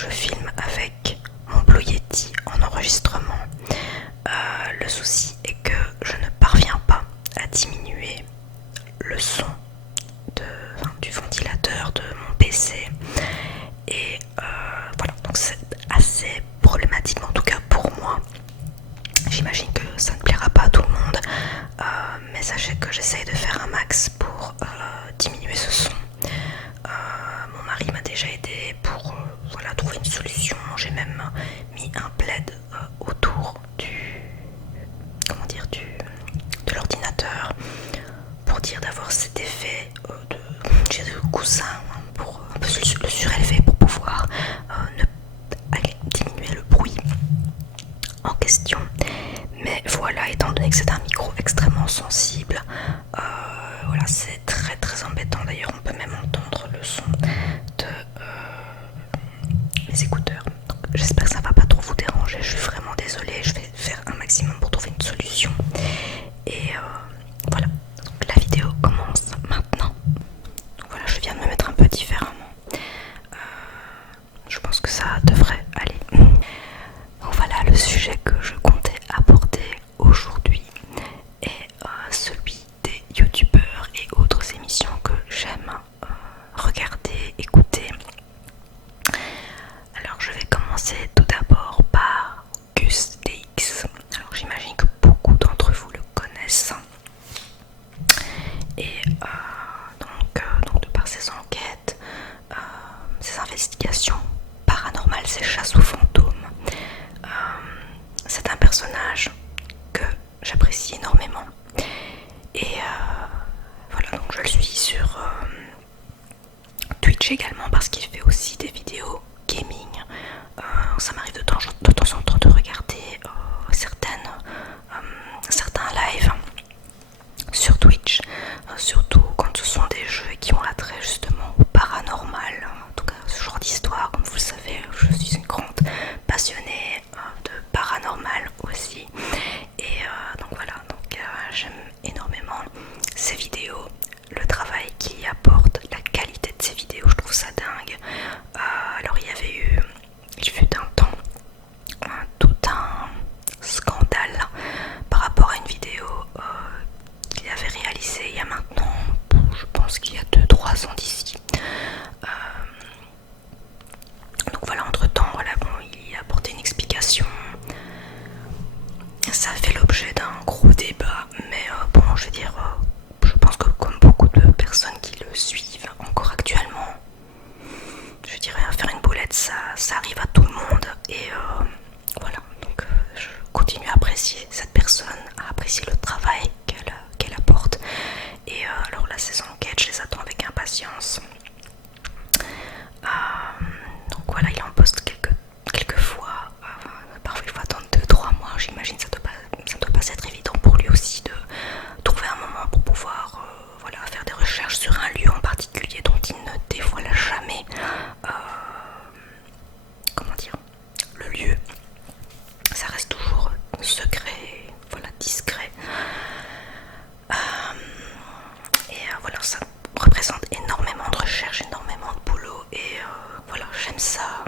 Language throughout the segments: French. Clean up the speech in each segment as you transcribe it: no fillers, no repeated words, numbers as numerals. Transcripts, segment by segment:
je filme avec mon Blue Yeti en enregistrement. Le souci est que je ne parviens pas à diminuer le son du ventilateur de mon PC. Et voilà, donc c'est assez problématique, en tout cas pour moi. J'imagine que ça ne plaira pas à tout le monde, mais sachez que j'essaye de faire un max pour diminuer ce son. Mon mari m'a déjà aidé pour voilà, trouver une solution. J'ai même mis un plaid autour de l'ordinateur pour dire d'avoir cet effet de coussin pour un peu le surélever pour pouvoir diminuer le bruit en question. Mais voilà, étant donné que c'est un micro extrêmement sensible, voilà, c'est très très embêtant. D'ailleurs, on peut même entendre le son de mes écouteurs. Donc, j'espère que ça va pas trop vous déranger. Je suis vraiment désolée. Je vais faire un maximum pour trouver une solution. Et voilà. Donc, la vidéo commence maintenant. Donc, voilà, je viens de me mettre un peu différemment. Je pense que ça devrait aller. Donc voilà, le sujet que je comptais aborder aujourd'hui est celui des youtubeurs et autres émissions que j'aime regarder, écouter. Alors je vais commencer tout d'abord par Gus DX. Alors j'imagine que beaucoup d'entre vous le connaissent. Et donc de par ses enquêtes, ses investigations paranormales, ses chasses aux fantômes, c'est un personnage que j'apprécie énormément. Et voilà, donc je le suis sur Twitch également parce qu'il fait aussi des vidéos gaming. Ça m'arrive de temps en temps de regarder certains lives sur Twitch, surtout quand ce sont des jeux qui ont attrait justement au paranormal. En tout cas, ce genre d'histoire, comme vous le savez, je suis une grande passionnée de paranormal aussi. Et donc voilà, j'aime énormément ces vidéos, le travail qu'il y apporte, la qualité de ces vidéos, je trouve ça dingue. Alors il fut un temps tout un scandale par rapport à une vidéo qu'il avait réalisée il y a maintenant, je pense qu'il y a 2-3 ans d'ici. Donc voilà, entre temps, voilà, bon, il a apporté une explication. Ça a fait l'objet d'un gros débat, mais bon, je veux dire, je pense que comme beaucoup de personnes qui le suivent encore actuellement, je dirais, faire une boulette, ça arrive à tout le monde. Et voilà, donc je continue à apprécier cette personne, à apprécier le travail qu'elle apporte. Et alors là, ces enquêtes, je les attends avec impatience. Donc voilà, il en poste quelques fois. Parfois il faut attendre 2-3 mois. J'imagine que ça doit pas être évident pour lui aussi de trouver un moment pour pouvoir voilà, faire des recherches sur un lieu en particulier dont il ne dévoile jamais comment dire, le lieu. Ça reste toujours secret, voilà, discret. Et voilà, ça représente énormément de recherche, énormément de boulot. Et voilà, j'aime ça.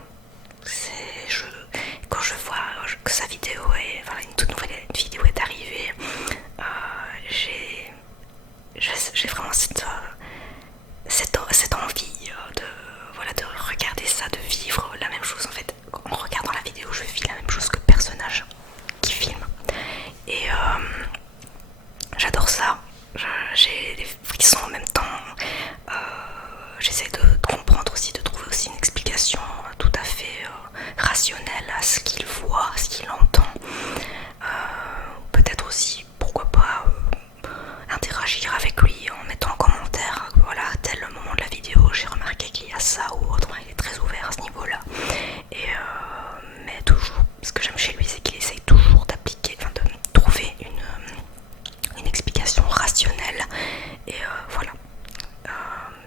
Quand je vois que sa vidéo est, voilà, une toute nouvelle vidéo est arrivée, j'ai vraiment cette envie de regarder ça, de vivre la même chose. En fait, en regardant la vidéo, je vis la même chose que le personnage qui filme. Et j'adore ça. J'ai des frissons en même temps. J'essaie de comprendre aussi, de trouver aussi une explication tout à fait rationnelle à ce qu'il voit, à ce qu'il entend. Peut-être aussi, pourquoi pas, interagir avec lui en mettant en commentaire, voilà, à tel moment de la vidéo, j'ai remarqué qu'il y a ça ou autre. Il est très ouvert à ce niveau-là. Et mais toujours, ce que j'aime chez lui, c'est qu'il essaye toujours d'appliquer, enfin de trouver une explication rationnelle. Et voilà.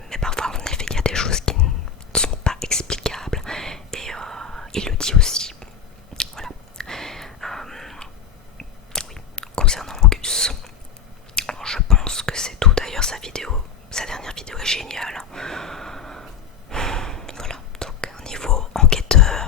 Mais parfois, en effet, il y a des choses qui ne sont pas explicables. Et il le dit aussi. Voilà. Oui, concernant Gus, je pense que c'est tout. D'ailleurs, sa dernière vidéo est géniale. Voilà, donc au niveau enquêteur,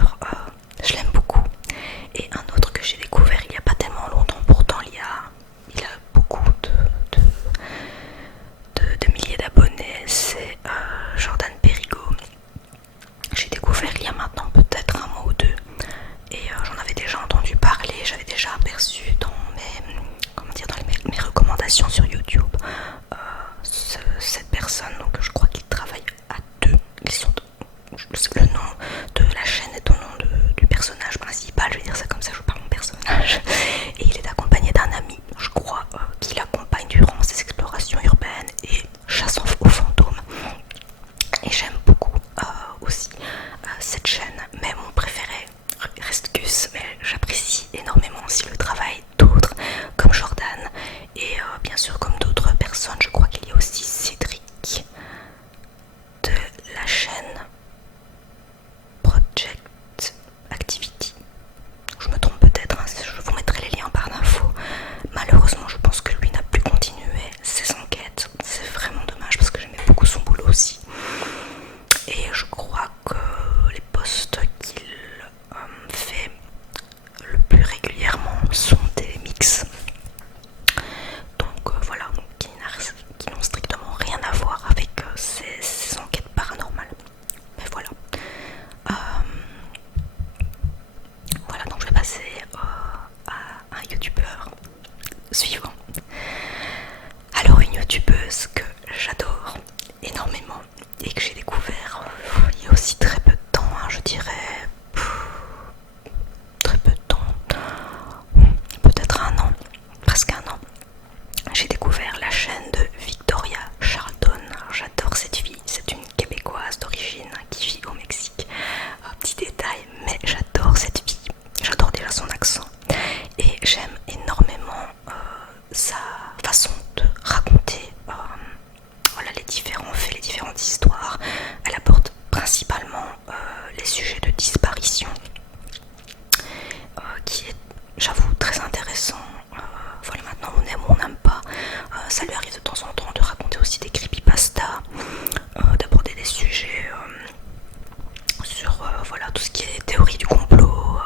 des théories du complot,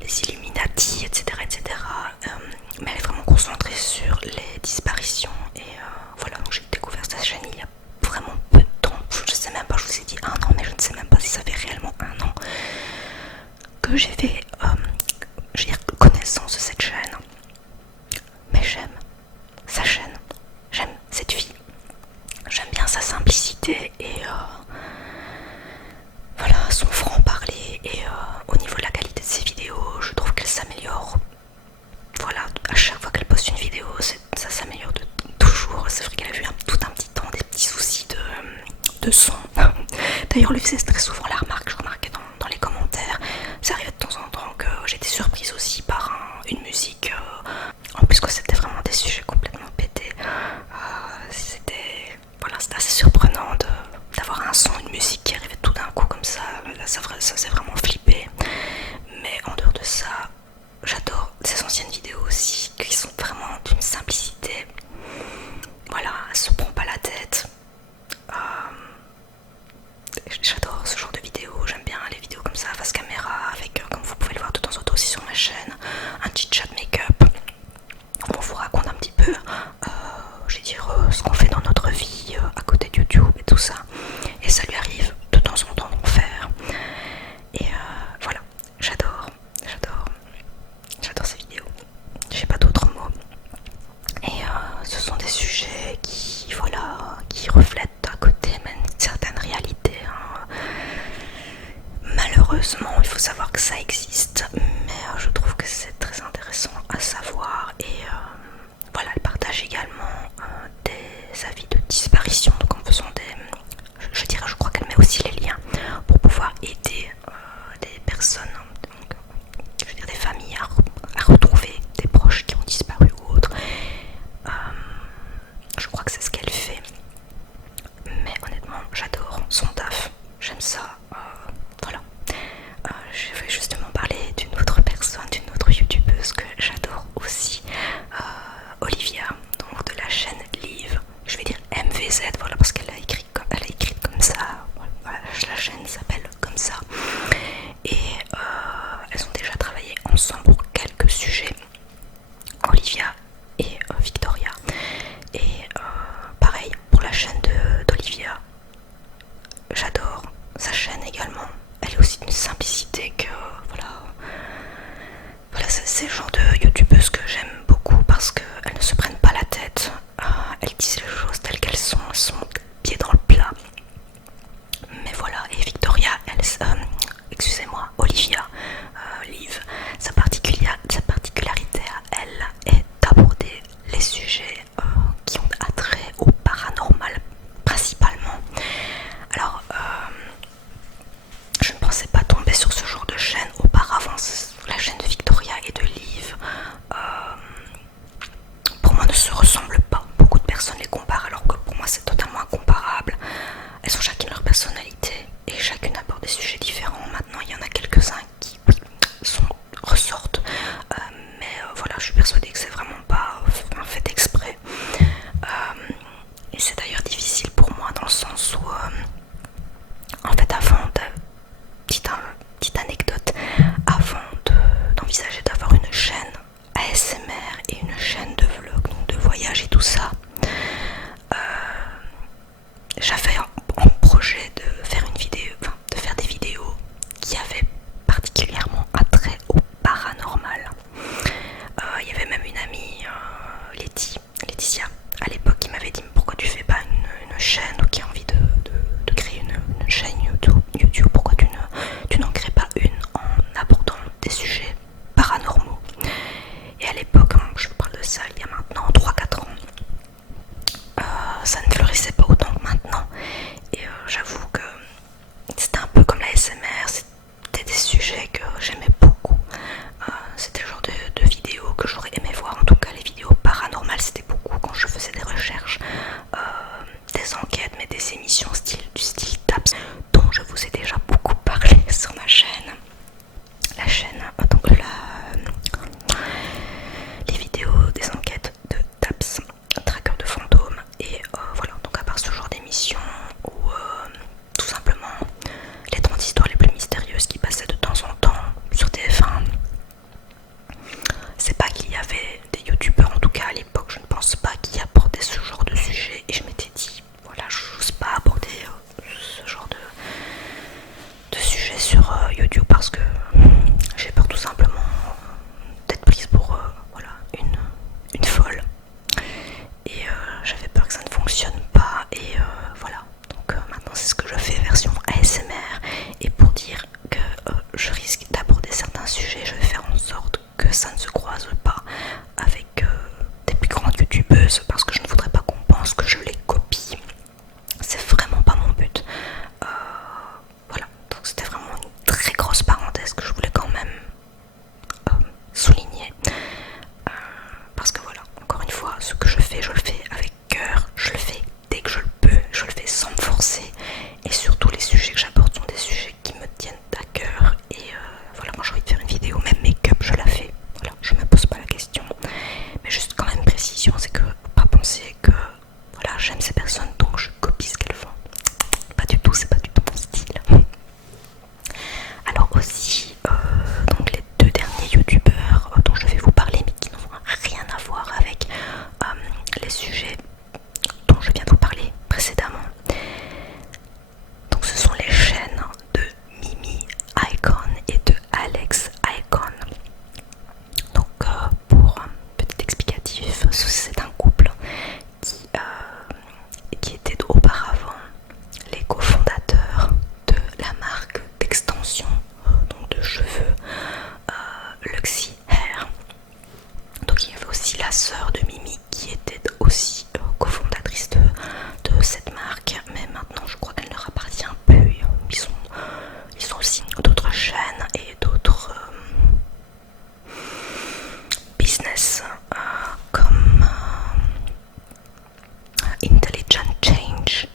les Illuminati, etc. etc. Mais elle est vraiment concentrée sur les disparitions. Et voilà, donc j'ai découvert cette chaîne il y a vraiment peu de temps. Je sais même pas, je vous ai dit un an, mais je ne sais même pas si ça fait réellement un an que j'ai fait connaissance de cette chaîne. Mais j'aime sa chaîne, j'aime cette fille, j'aime bien sa simplicité et voilà, son franc-parler. Et au niveau de la qualité de ses vidéos, je trouve qu'elle s'améliore. Voilà, à chaque fois qu'elle poste une vidéo, ça s'améliore toujours. C'est vrai qu'elle a eu tout un petit temps des petits soucis de son. D'ailleurs, lui faisait très souvent la remarque, je remarquais dans les commentaires. Ça arrivait de temps en temps que j'étais surprise aussi par une musique. En plus que c'était vraiment des sujets complètement pétés. C'était assez surprenant d'avoir un son, une musique qui arrivait tout d'un coup comme ça. Là, ça s'est vraiment flippé. Mais en dehors de ça, j'adore ses anciennes vidéos aussi, qui sont vraiment d'une simplicité. Voilà, elle se prend pas la tête. J'adore ce genre de vidéos, j'aime bien les vidéos comme ça, face caméra, avec, comme vous pouvez le voir de temps en temps aussi sur ma chaîne, un petit chat make-up. On vous raconte un petit peu, ce qu'on fait dans notre vie à côté de YouTube et tout ça. Et ça lui arrive de temps en temps d'en faire. Et voilà, j'adore ces vidéos. J'ai pas d'autres mots. Et ce sont des sujets qui reflètent à côté même une certaine réalité. Malheureusement, il faut savoir que ça existe, mais je trouve que c'est très intéressant à savoir. Et voilà, elle partage également des avis de disparition, donc en faisant je crois qu'elle met aussi les liens pour pouvoir aider des personnes, des familles à retrouver des proches qui ont disparu ou autres. Je crois que c'est ce qu'elle fait. Mais honnêtement, j'adore son taf. J'aime ça. Voilà. Je vais justement parler d'une autre personne, d'une autre youtubeuse que j'adore aussi. Olivia, donc de la chaîne Live. Je vais dire MVZ, voilà, parce qu'elle a écrit comme ça. Voilà, la chaîne s'appelle comme ça. Et elles ont déjà travaillé ensemble pour quelques sujets. Olivia et Victoria. Et pareil pour la chaîne d'Olivia, j'adore sa chaîne également. Elle est aussi d'une simplicité que voilà, c'est le genre de youtubeuse que j'aime beaucoup parce qu'elles ne se prennent pas la tête. Elles disent les choses telles qu'elles sont, elles sont pieds dans le plat. Mais voilà, et Victoria, excusez-moi, Olivia, Liv, sa particularité à elle est d'aborder les sujets qui ont attrait au paranormal principalement. Alors, je ne pensais pas tomber sur ce genre de chaîne auparavant. La chaîne de Victoria et de Liv, pour moi, ne se ressemblent pas. Beaucoup de personnes les comparent, alors que pour moi, c'est totalement incomparable. Elles ont chacune leur personnalité et chacune aborde des sujets différents. Maintenant, il y en a quelques-uns qui ressortent, mais voilà, je suis persuadée que c'est vraiment pas un fait exprès. Et c'est d'ailleurs difficile pour moi dans le sens où, en fait, petite anecdote, avant d'envisager d'avoir une chaîne ASMR et une chaîne de vlog, donc de voyage et tout ça, j'avais en projet de faire des vidéos qui avaient particulièrement attrait au paranormal. Il y avait même une amie, Laetitia, à l'époque, qui m'avait dit: pourquoi tu fais pas une chaîne, ou qui a envie de créer une chaîne YouTube, pourquoi tu n'en crées pas une? je risque d'aborder certains sujets, je vais faire en sorte que ça ne se croise pas avec des plus grandes youtubeuses parce que je ne voudrais pas qu'on pense que je les copie. C'est vraiment pas mon but. Voilà, donc c'était vraiment une très grosse parenthèse que je voulais quand même souligner. Parce que voilà, encore une fois, ce que je le fais avec cœur, je le fais dès que je le peux, je le fais sans me forcer. Et surtout les sujets que j'aborde sont des sujets qui me tiennent à cœur. Et voilà, moi j'ai envie de faire une vidéo, même make-up, je la fais. Voilà, je me pose pas la question. Mais juste quand même précision, c'est que pas penser que voilà, j'aime ces personnes donc je copie ce qu'elles font. Pas du tout, c'est pas du tout mon style. Alors aussi, donc les deux derniers youtubeurs dont je vais vous parler mais qui n'ont rien à voir avec les sujets dont je viens de vous parler précédemment. Donc ce sont les chaînes de Mimi Icon et de Alex Icon. Donc pour un petit explicatif, c'est un couple qui était auparavant les cofondateurs de la marque d'extension donc de cheveux Luxy Hair. Donc il y avait aussi la sœur de Mimi qui était aussi cofondatrice de cette marque, mais maintenant je crois qu'elle ne leur appartient plus. Ils ont aussi d'autres chaînes et d'autres business comme Intelligent Change,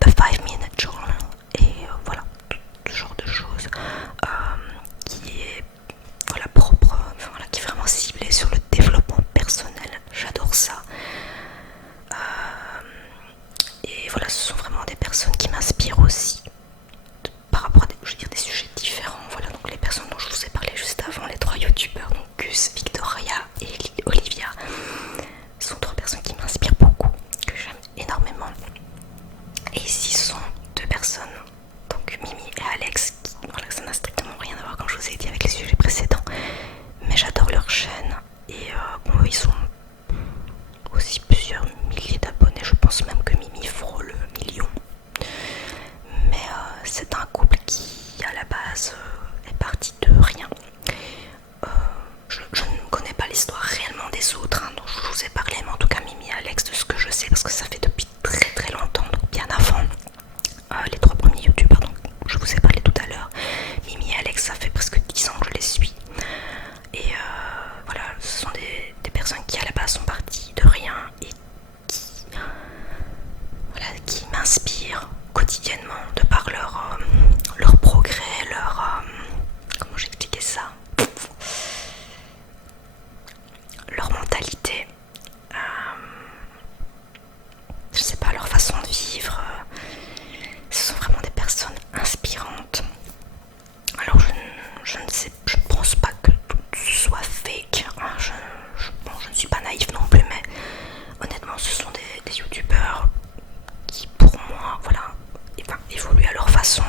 The 5 Minute Journal et voilà, tout ce genre de choses qui est voilà, propre, voilà, qui est vraiment ciblé sur le développement personnel. J'adore ça. Et voilà, ce sont vraiment des personnes qui m'inspirent aussi par rapport à des sujets différents. Voilà, donc les personnes dont je vous ai parlé juste avant, les trois youtubeurs, donc Gus, Victoria et Olivia, sont trois personnes qui m'inspirent beaucoup, que j'aime énormément. Et ici ce sont deux personnes, donc Mimi et Alex, qui, voilà, ça n'a strictement rien à voir comme je vous ai dit avec les sujets précédents, mais j'adore leur chaîne. Et bon, ils sont aussi plusieurs milliers d'abonnés, je pense même que Mimi frôle le million. Mais c'est un couple qui à la base est parti de rien. Je ne connais pas l'histoire réellement des autres dont je vous ai parlé, mais en tout cas Mimi et Alex, de ce que je sais, parce que ça fait depuis très très longtemps, donc bien avant les trois premiers youtubeurs dont je vous ai parlé tout à l'heure. Mimi et Alex, ça fait presque 10 ans que je les suis. Et voilà, ce sont des personnes qui à la base sont parties de rien et qui m'inspirent quotidiennement de par leur progrès, comment j'expliquais ça, leur mentalité, je sais pas, leur façon de vivre. Ce sont vraiment des personnes inspirantes. Alors je ne sais, je ne pense pas que tout soit fake, hein. Je ne suis pas naïve non plus, mais honnêtement ce sont des youtubeurs qui pour moi, voilà, enfin, évoluent à leur façon,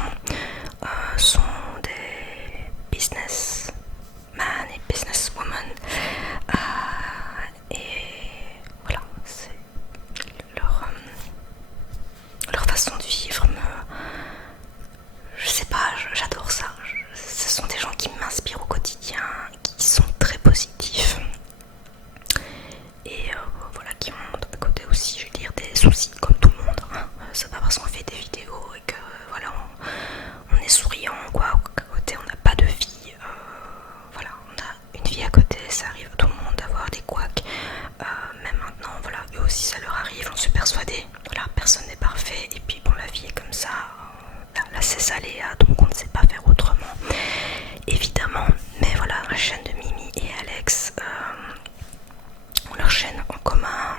sont des businessmen et businesswomen, et voilà, c'est leur façon de vivre je sais pas, j'adore ça. Ce sont des gens qui m'inspirent au quotidien, qui sont très positifs et voilà, qui ont d'un côté aussi, je veux dire, des soucis comme tout le monde, hein. C'est pas parce qu'on fait des vidéos et que voilà, on est souriant quoi, qu'à côté on n'a pas de vie. Voilà, on a une vie à côté, ça arrive à tout le monde d'avoir des couacs. Même maintenant, voilà, eux aussi ça leur arrive, on se persuadait, voilà, personne n'est parfait et puis bon, la vie est comme ça. Là c'est ça Léa, donc on ne sait pas faire autrement évidemment, mais voilà, la chaîne de Mimi et Alex ont leur chaîne en commun,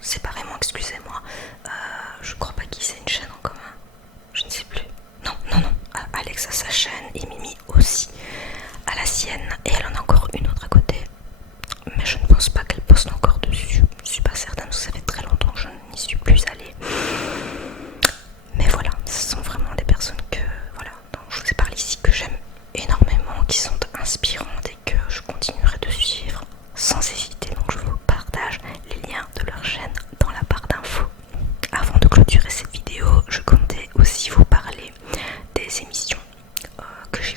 séparément, excusez-moi, je crois pas qu'ils aient une chaîne en commun, je ne sais plus, non, Alex a sa chaîne et Mimi aussi a la sienne et elle en a encore une autre à côté, mais je ne pense pas qu'elle poste encore dessus, je suis pas certaine, ça fait très longtemps que je n'y suis plus allée. Mais voilà, ce sont vraiment des personnes que, voilà, dont je vous ai parlé ici, que j'aime énormément, qui sont inspirantes et que je continuerai de suivre sans hésiter. Donc je vous partage les liens de leur chaîne dans la barre d'infos. Avant de clôturer cette vidéo, je comptais aussi vous parler des émissions que j'ai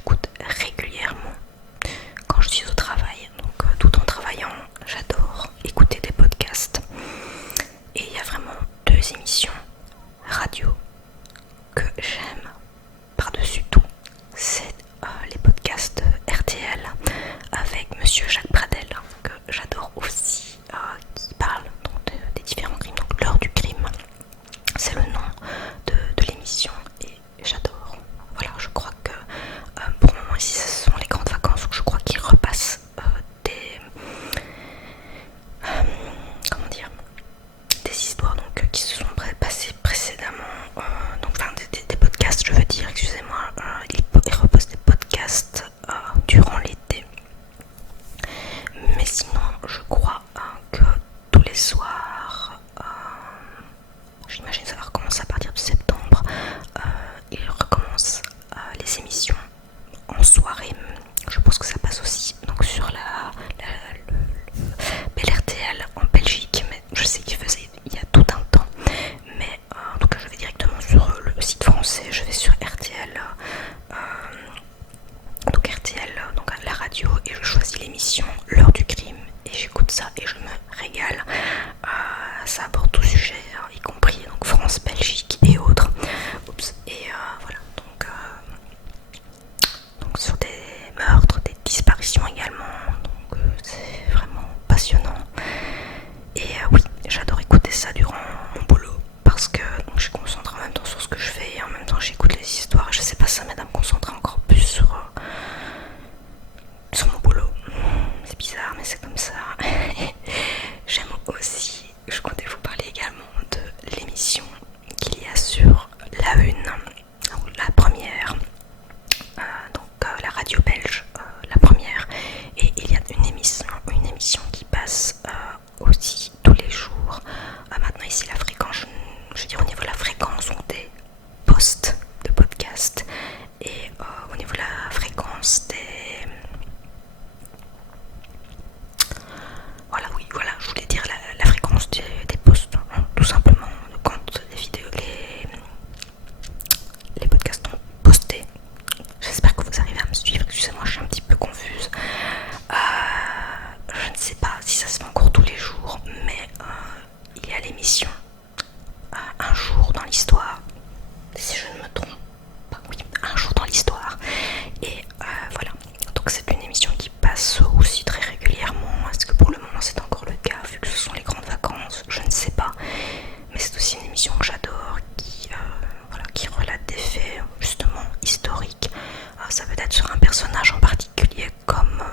Ça peut être sur un personnage en particulier, comme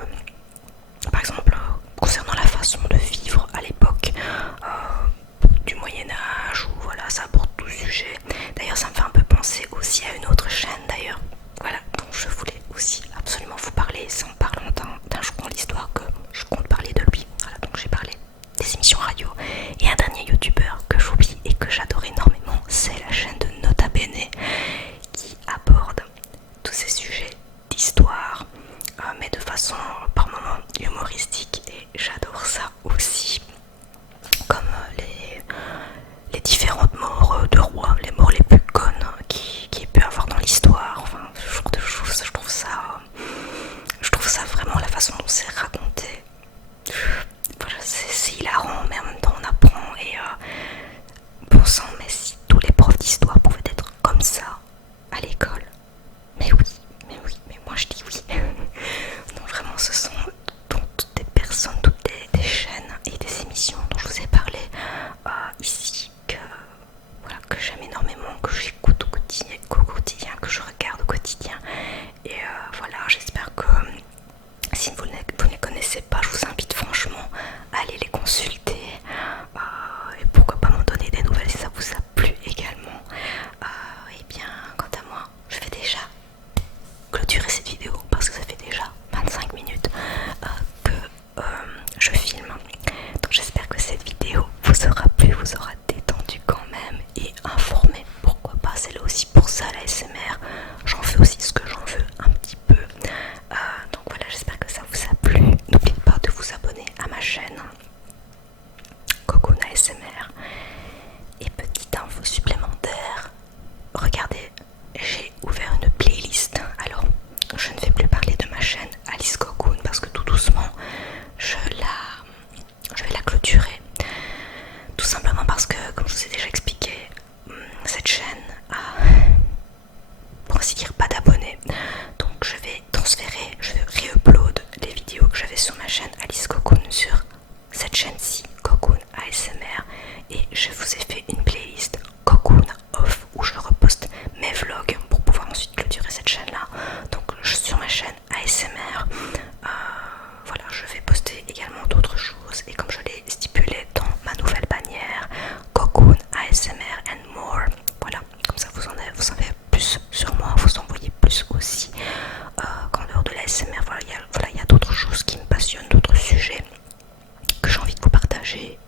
par exemple concernant la façon de vivre à l'époque du Moyen-Âge, ou voilà, ça aborde tout sujet. D'ailleurs, ça me fait un peu penser aussi à une autre chaîne d'ailleurs. Voilà, donc je voulais aussi absolument vous parler, c'est en parlant d'un jour dans l'histoire que je compte parler de lui. Voilà, donc j'ai parlé des émissions radio. Et un dernier youtubeur que j'oublie et que j'adore énormément, c'est la chaîne de Nota Bene, qui aborde tous ces sujets d'histoire, mais de façon par moments humoristique, et j'adore ça aussi. Comme les différentes morts de rois, les morts les plus connes qui ait pu avoir dans l'histoire, enfin ce genre de choses, je trouve ça vraiment, la façon dont c'est raconté, voilà, c'est hilarant, mais en même temps on apprend. Et bon sang, mais si tous les profs d'histoire pouvaient être comme ça à l'école, mais oui, mais moi je dis oui. Non, vraiment, ce sont toutes des personnes, toutes des chaînes et des émissions dont je vous ai parlé ici, voilà, que j'aime énormément, que j'écoute au quotidien, que je regarde au quotidien. Et voilà, j'espère que si vous ne les connaissez pas, je vous invite franchement à aller les consulter, et pourquoi pas m'en donner des nouvelles si ça vous a plu également. Et bien, quant à moi, je vais déjà clôturer cette vidéo parce que ça fait déjà 25 minutes que je filme. Donc j'espère que cette vidéo vous aura plu, vous aura détendu quand même et informé. Pourquoi pas, c'est là aussi pour ça la SMR. J'en fais aussi ce que j'en veux un petit peu. Donc voilà, j'espère que ça vous a plu. N'oubliez pas de vous abonner à ma chaîne Cocoon ASMR. Et petite info supplémentaire, regardez, j'ai ouvert une playlist. Alors, je ne vais plus parler de ma chaîne Alice Cocoon parce que tout doucement, je vais la clôturer. Tout simplement parce que, comme je vous ai déjà expliqué, cette chaîne a, pour ainsi dire, pas d'abonnés. Donc je vais transférer, je vais re-upload les vidéos que j'avais sur ma chaîne Alice Cocoon sur cette chaîne-ci, Cocoon ASMR. Et je vous ai fait une playlist Cocoon Off où je reposte mes vlogs pour pouvoir ensuite clôturer cette chaîne-là. Donc sur ma chaîne ASMR, voilà, je vais poster également d'autres choses. Et comme je l'ai stipulé dans ma nouvelle bannière, Cocoon ASMR and more. Voilà, comme ça vous en savez plus sur moi, vous en voyez plus aussi. Qu'en dehors de la ASMR, voilà, il y a d'autres choses qui me passionnent, d'autres sujets que j'ai envie de vous partager.